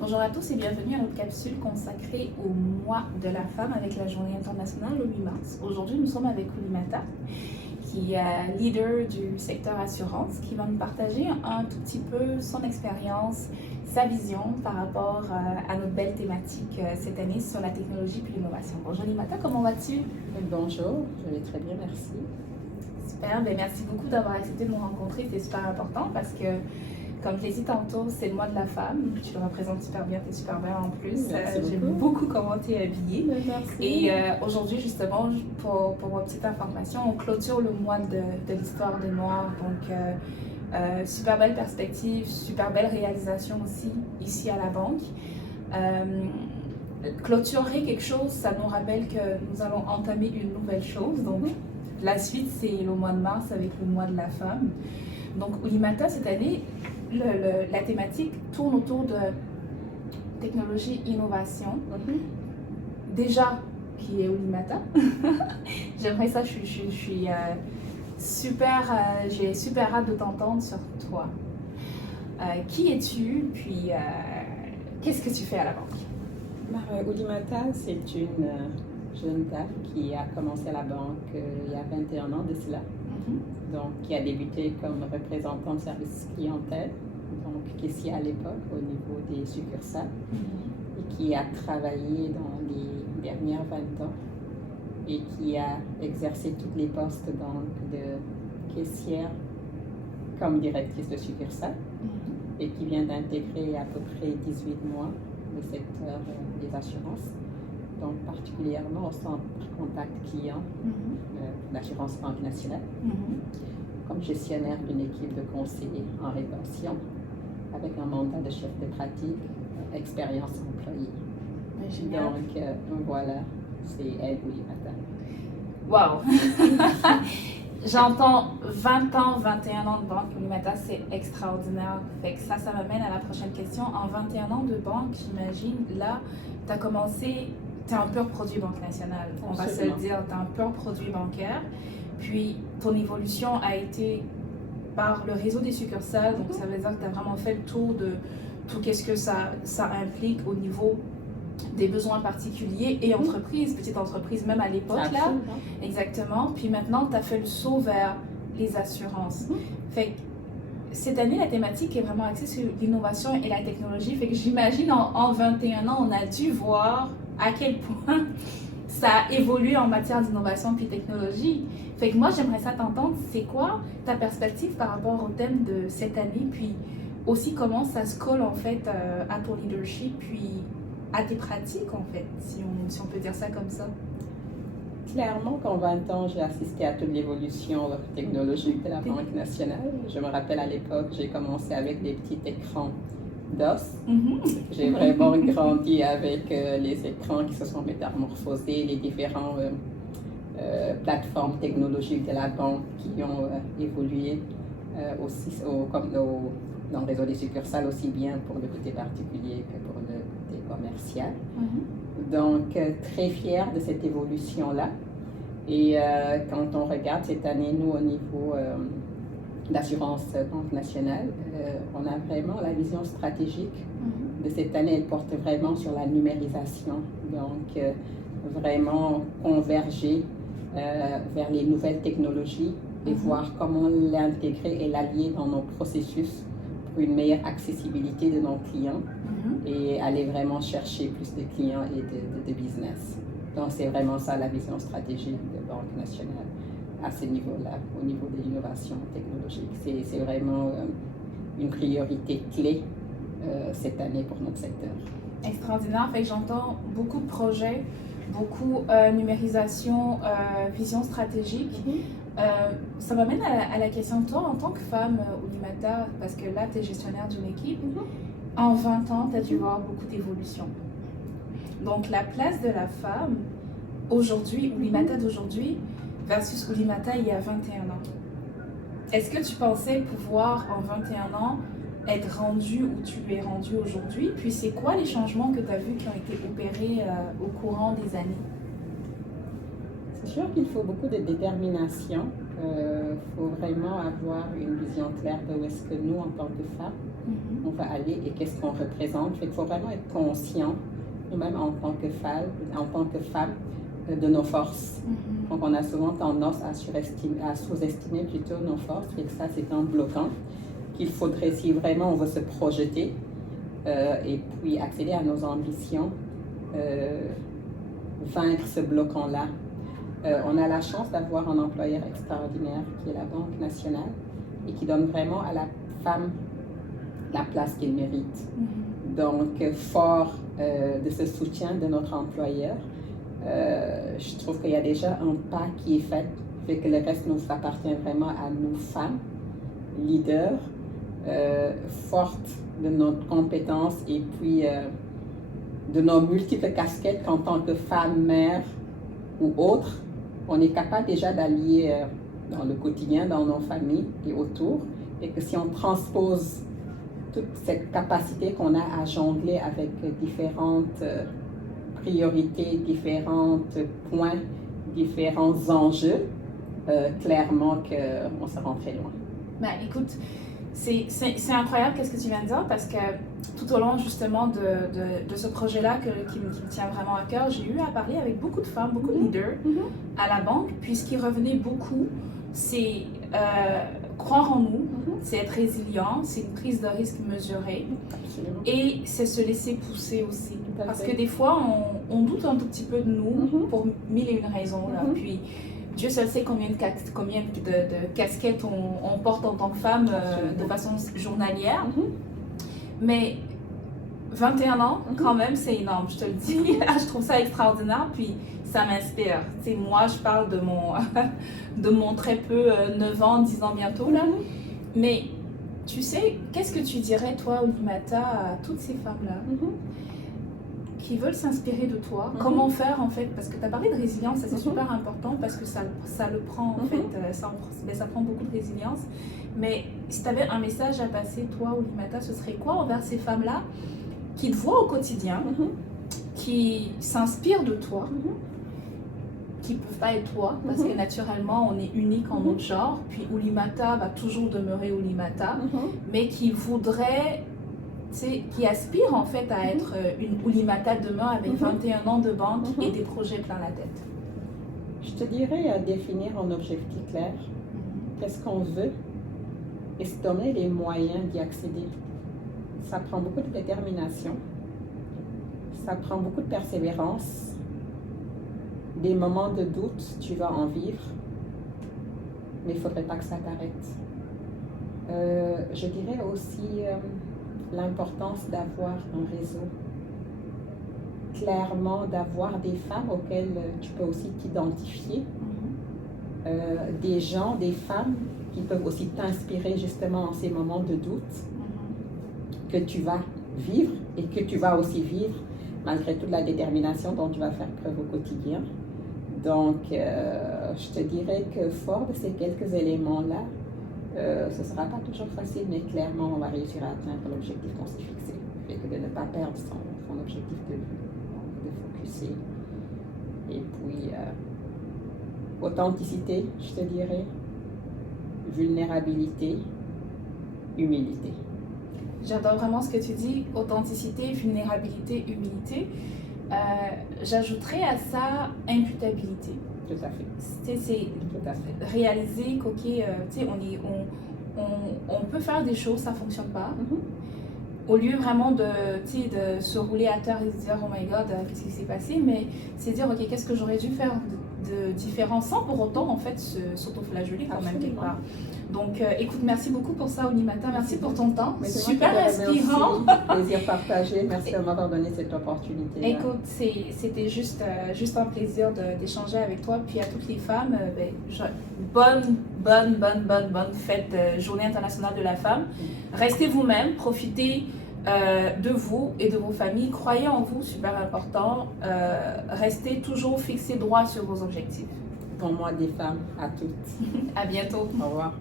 Bonjour à tous et bienvenue à notre capsule consacrée au mois de la femme avec la journée internationale le 8 mars. Aujourd'hui, nous sommes avec Oulimata, qui est leader du secteur assurance, qui va nous partager un tout petit peu son expérience, sa vision par rapport à notre belle thématique cette année sur la technologie puis l'innovation. Bonjour Oulimata, comment vas-tu? Bonjour, je vais très bien, merci. Super, merci beaucoup d'avoir accepté de nous rencontrer, c'est super important parce que comme je l'ai dit tantôt, c'est le mois de la femme. Tu le représentes super bien, tu es super belle en plus. J'aime beaucoup comment tu es habillée. Merci. Et aujourd'hui, justement, pour ma petite information, on clôture le mois de l'histoire de Noir. Donc, super belle perspective, super belle réalisation aussi ici à la banque. Clôturer quelque chose, ça nous rappelle que nous allons entamer une nouvelle chose. Donc, la suite, c'est le mois de mars avec le mois de la femme. Donc, Oulimata, cette année, la thématique tourne autour de technologie, innovation. Déjà, qui est Oulimata. J'aimerais ça, je suis super, j'ai super hâte de t'entendre sur toi. Qui es-tu, puis qu'est-ce que tu fais à la banque? Oulimata, c'est une jeune dame qui a commencé à la banque il y a 21 ans de cela. Donc, qui a débuté comme représentant de service clientèle, donc caissier à l'époque au niveau des succursales, et qui a travaillé dans les dernières 20 ans et qui a exercé tous les postes donc, de caissière comme directrice de succursale et qui vient d'intégrer il y a à peu près 18 mois le secteur des assurances. Donc particulièrement au centre contact client l'assurance Banque Nationale, comme gestionnaire d'une équipe de conseillers en rétention, avec un mandat de chef de pratique, expérience employée. Donc voilà, c'est elle, Oulimata. Wow! J'entends 20 ans, 21 ans de banque, Oulimata, c'est extraordinaire. Fait que ça m'amène à la prochaine question. En 21 ans de banque, j'imagine, là, tu as commencé. Tu es un pur produit Banque Nationale, on va se le dire, tu es un pur produit bancaire. Puis ton évolution a été par le réseau des succursales, donc ça veut dire que tu as vraiment fait le tour de tout qu'est-ce que ça implique au niveau des besoins particuliers et entreprises, petites entreprises, même à l'époque là. Exactement. Puis maintenant, tu as fait le saut vers les assurances. Fait que cette année, la thématique est vraiment axée sur l'innovation et la technologie. Fait que j'imagine en 21 ans, on a dû voir à quel point ça a évolué en matière d'innovation puis technologie. Fait que moi, j'aimerais ça t'entendre, c'est quoi ta perspective par rapport au thème de cette année, puis aussi comment ça se colle en fait à ton leadership, puis à tes pratiques en fait, si on peut dire ça comme ça. Clairement qu'en 20 ans, j'ai assisté à toute l'évolution technologique de la Banque Nationale. Je me rappelle à l'époque, j'ai commencé avec des petits écrans d'os. J'ai vraiment grandi avec les écrans qui se sont métamorphosés, les différentes plateformes technologiques de la banque qui ont évolué aussi dans le réseau des succursales, aussi bien pour le côté particulier que pour le côté commercial. Donc, très fière de cette évolution-là. Et quand on regarde cette année, nous, au niveau d'assurance Banque Nationale, on a vraiment la vision stratégique de cette année. Elle porte vraiment sur la numérisation. Donc, vraiment converger vers les nouvelles technologies et voir comment l'intégrer et l'allier dans nos processus pour une meilleure accessibilité de nos clients et aller vraiment chercher plus de clients et de business. Donc, c'est vraiment ça la vision stratégique de Banque Nationale à ce niveau-là, au niveau de l'innovation technologique. C'est vraiment une priorité clé cette année pour notre secteur. Extraordinaire. Fait que j'entends beaucoup de projets, beaucoup numérisation, vision stratégique. Ça m'amène à la question de toi en tant que femme, Oulimata, parce que là, tu es gestionnaire d'une équipe. En 20 ans, tu as dû voir beaucoup d'évolution. Donc, la place de la femme aujourd'hui, Oulimata d'aujourd'hui, versus Oulimata il y a 21 ans. Est-ce que tu pensais pouvoir, en 21 ans, être rendu où tu es rendu aujourd'hui? Puis, c'est quoi les changements que tu as vus qui ont été opérés au courant des années? C'est sûr qu'il faut beaucoup de détermination faut vraiment avoir une vision claire de où est-ce que nous, en tant que femmes, on va aller et qu'est-ce qu'on représente. Il faut vraiment être conscient, nous-mêmes en tant que femmes, de nos forces. Donc, on a souvent tendance à sous-estimer plutôt nos forces, et que ça, c'est un bloquant qu'il faudrait, si vraiment on veut se projeter et puis accéder à nos ambitions, vaincre ce bloquant-là. On a la chance d'avoir un employeur extraordinaire qui est la Banque nationale et qui donne vraiment à la femme la place qu'elle mérite. Donc, fort de ce soutien de notre employeur, je trouve qu'il y a déjà un pas qui est fait que le reste nous appartient vraiment à nous femmes, leaders, fortes de notre compétence et puis de nos multiples casquettes qu'en tant que femme, mère ou autre, on est capable déjà d'allier dans le quotidien, dans nos familles et autour, et que si on transpose toute cette capacité qu'on a à jongler avec différentes priorités, différents points, différents enjeux, clairement qu'on se rend très loin. Ben, écoute, c'est incroyable qu'est-ce que tu viens de dire, parce que tout au long justement de ce projet-là qui me tient vraiment à cœur, j'ai eu à parler avec beaucoup de femmes, beaucoup de leaders à la banque, puis ce qui revenait beaucoup, c'est croire en nous, c'est être résilient, c'est une prise de risque mesurée. Absolument. Et c'est se laisser pousser aussi. Parce que des fois, on doute un tout petit peu de nous pour mille et une raisons. Là. Puis Dieu seul sait combien de casquettes on porte en tant que femme de façon journalière. Mais 21 ans, quand même, c'est énorme, je te le dis. Je trouve ça extraordinaire, puis ça m'inspire. Tu sais, moi, je parle de mon très peu 9 ans, 10 ans bientôt, là. Mais tu sais, qu'est-ce que tu dirais, toi, Oulimata, à toutes ces femmes-là qui veulent s'inspirer de toi? Comment faire, en fait? Parce que tu as parlé de résilience, ça c'est super important, parce que ça le prend, en fait, ça prend beaucoup de résilience. Mais si tu avais un message à passer, toi, Oulimata, ce serait quoi envers ces femmes-là qui te voient au quotidien, qui s'inspirent de toi, qui ne peuvent pas être toi, parce que naturellement, on est unique en notre genre, puis Oulimata va toujours demeurer Oulimata, mais qui voudraient, qui aspirent en fait à être une Oulimata demain avec 21 ans de banque et des projets plein la tête. Je te dirais définir un objectif clair, qu'est-ce qu'on veut, et se donner les moyens d'y accéder. Ça prend beaucoup de détermination, ça prend beaucoup de persévérance. Des moments de doute, tu vas en vivre, mais il ne faudrait pas que ça t'arrête. Je dirais aussi l'importance d'avoir un réseau. Clairement, d'avoir des femmes auxquelles tu peux aussi t'identifier. Des gens, des femmes qui peuvent aussi t'inspirer justement en ces moments de doute que tu vas vivre et que tu vas aussi vivre malgré toute la détermination dont tu vas faire preuve au quotidien. Donc, je te dirais que fort de ces quelques éléments-là, ce ne sera pas toujours facile, mais clairement, on va réussir à atteindre l'objectif qu'on s'est fixé. Fait que de ne pas perdre son objectif de vue, de focuser. Et puis, authenticité, je te dirais, vulnérabilité, humilité. J'adore vraiment ce que tu dis, authenticité, vulnérabilité, humilité. J'ajouterais à ça imputabilité. Tout à fait. C'est réaliser on peut faire des choses, ça ne fonctionne pas. Au lieu vraiment de se rouler à terre et de dire oh my god, qu'est-ce qui s'est passé, mais c'est dire ok, qu'est-ce que j'aurais dû faire de différent sans pour autant en fait s'autoflageller quand même quelque part. Donc écoute, merci beaucoup pour ça Oulimata, merci pour ton temps, super inspirant. Plaisir partagé, merci de m'avoir donné cette opportunité. Écoute, c'était juste un plaisir d'échanger avec toi, puis à toutes les femmes, bonne fête, Journée internationale de la femme. Restez vous-même, profitez de vous et de vos familles, croyez en vous, super important, restez toujours fixés droit sur vos objectifs. Pour moi, des femmes, à toutes. À bientôt. Au revoir.